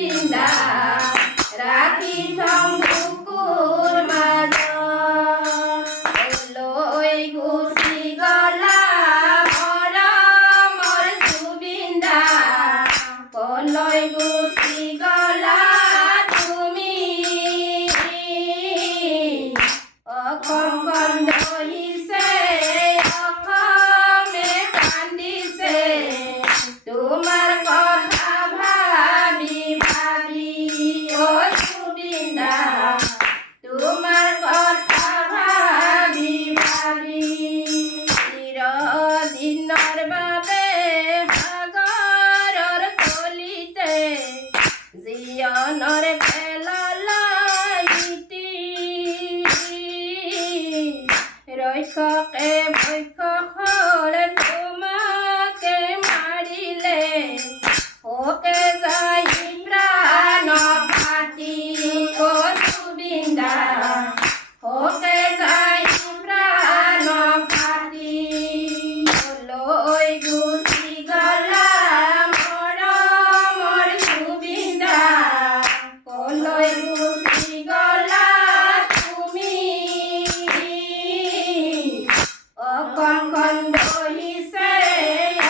জুবিন্দা ৰাখি থম বুকুৰ মাজ লৈ গুচি গলা মৰমৰ জুবিন্দা কলৈ গুচি গলা তুমি অসমখন দহিছে অসমে কান্দিছে তোমাৰ কথা ভাবি ভাবি অ জুবিন্দা তোমাৰ কথা ভাবি ভাবি চিৰদিনৰ বাবে সাগৰৰ তলিতে জীৱনৰ পেলালা ইতি ৰক্ষকে ভক্ষকৰ তোমাকে মাৰিলে ওকে যাই প্ৰাণ ফাটি অ জুবিন্দা ওকে যাই প্ৰাণ ফাটি লৈ গুচি গলা মৰমৰ জুবিন্দা কলৈ গুচি গলা তুমি অসমখন দহিছে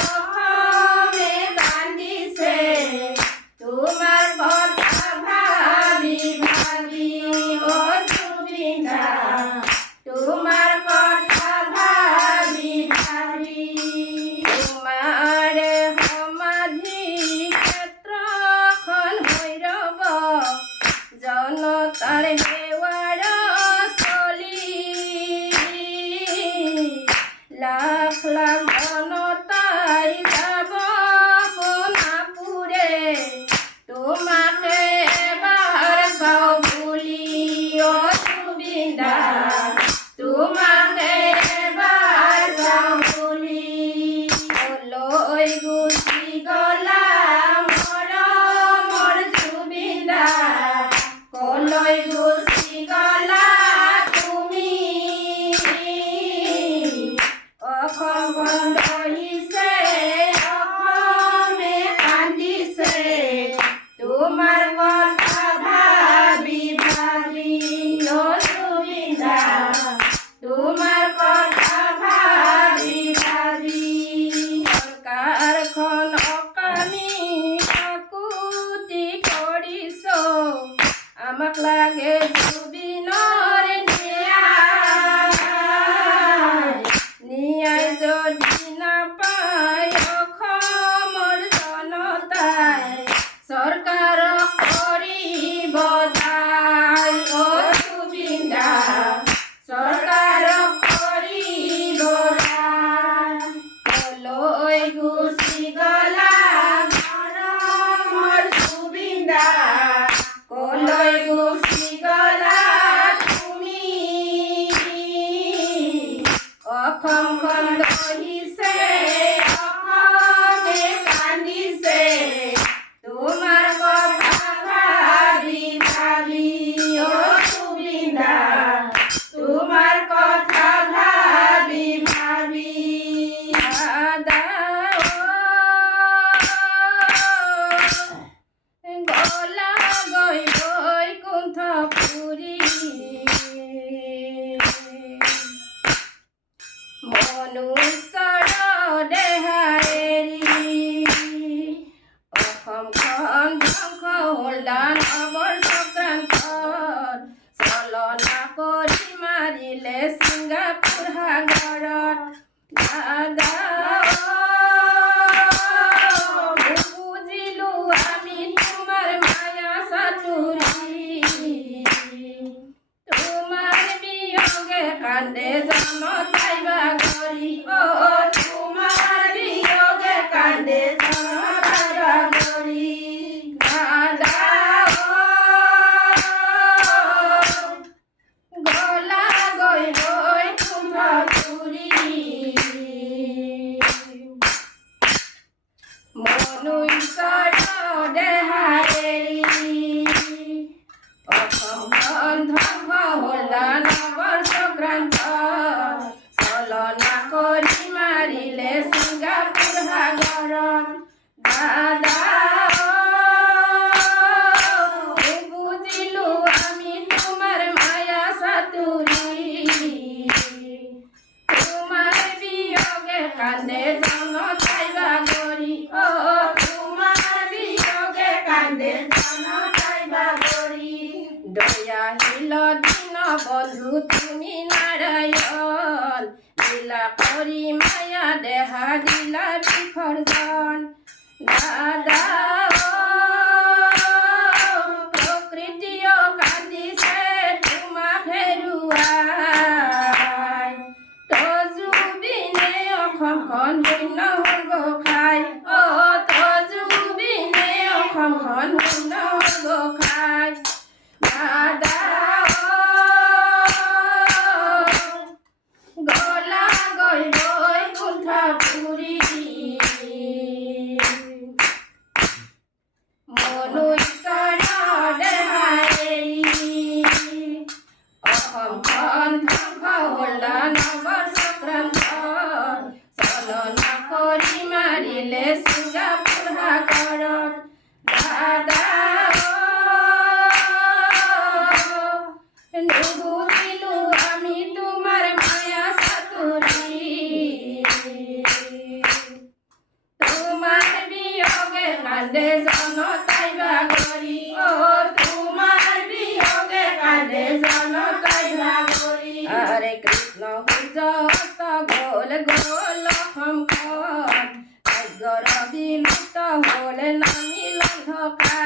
অসমে কান্দিছে তোমাৰ কথা ভাবি ভাবি অ জুবিন্দা তোমাৰ কথা ভাবি ভাবি তোমাৰ সমাধি ক্ষেত্ৰখন হৈ ৰব জনতাৰ সেৱাৰ স্থলী লাখ লাখ জনতাই যাব সোণাপুৰে তোমাকে এবাৰ চাওঁ বুলি অ জুবিন্দা তোমাকে এবাৰ চাওঁ বুলি লৈ গুচি গলা মৰমৰ জুবিন্দা কলৈ গুচি গলা তুমি অসমখন দহিছে অসমে কান্দিছে তোমাৰ কথা ভাবি ভাবি অ জুবিন্দা তোমাৰ কথা ভাবি ভাবি চৰকাৰখন অকামী কাকুতি কৰিছ আমাক লাগে জুবিনৰ ন্যায় যদি নাপায় অসমৰ জনতাই চৰকাৰক কৰিব দায় অ জুবিন্দা চৰকাৰক কৰিব দায় কলৈ গুচি গলা মৰমৰ জুবিন্দা কলৈ গুচি গলা তুমি অসমখন দহিছে অসমে কান্দিছে তোমাৰ কথা ভাবি ভাবি অ জুবিন্দা তোমাৰ কথা ভাবি ভাবি দাদা গলা গৈ বৈকুণ্ঠপুৰী মনুষ্যৰ দেহা এৰি অসমখন ধ্বংস হ'ল দানৱৰ চক্ৰান্তত চলনা কৰি মাৰিলে ছিংগাপুৰ সাগৰত দাদা বুজিলো আমি তোমাৰ মায়া চাতুৰী তোমাৰ বিয়োগে কান্দে জনতাই বাগৰি অ তোমাৰ বিয়োগে কান্দে জনতাই বাগৰি দাদা গলা গৈ বৈকুণ্ঠপুৰী কান্দে জনতাই বাগৰি দয়াশীল দীন বন্ধু তুমি নাৰায়ণ লীলা কৰি মায়া দেহা দিলা বিসৰ্জন দাদা প্ৰকৃতিও কান্দিছে তোমাক হেৰুৱাই তজুবিনে অসমখন শূন্য হৈ গোসাঁই তজুবিনে অসমখন শূন্য হৈ গোসাঁই দাদা গলা গৈ গৈ কুণ্ঠপুৰী মনুষ্যৰ দেহা এৰি অসমখন ধ্বংস হ'ল নৱচক্ৰান্ত চলন কৰি মাৰিলে ছিংগাপুৰ সাগৰত দাদা নুবুজিলো আমি তোমাৰ মায়া চাতুৰী তোমাৰ বিয়োগে কান্দে জনতাই বাগৰি তোমাৰ বিয়োগে কান্দে জনতাই বাগৰি হৰে কৃষ্ণ সূৰ্য অস্ত গ'ল গ'ল অসমখন ভাগ্যৰ বিলুপ্ত হ'ল নামিল অন্ধকাৰ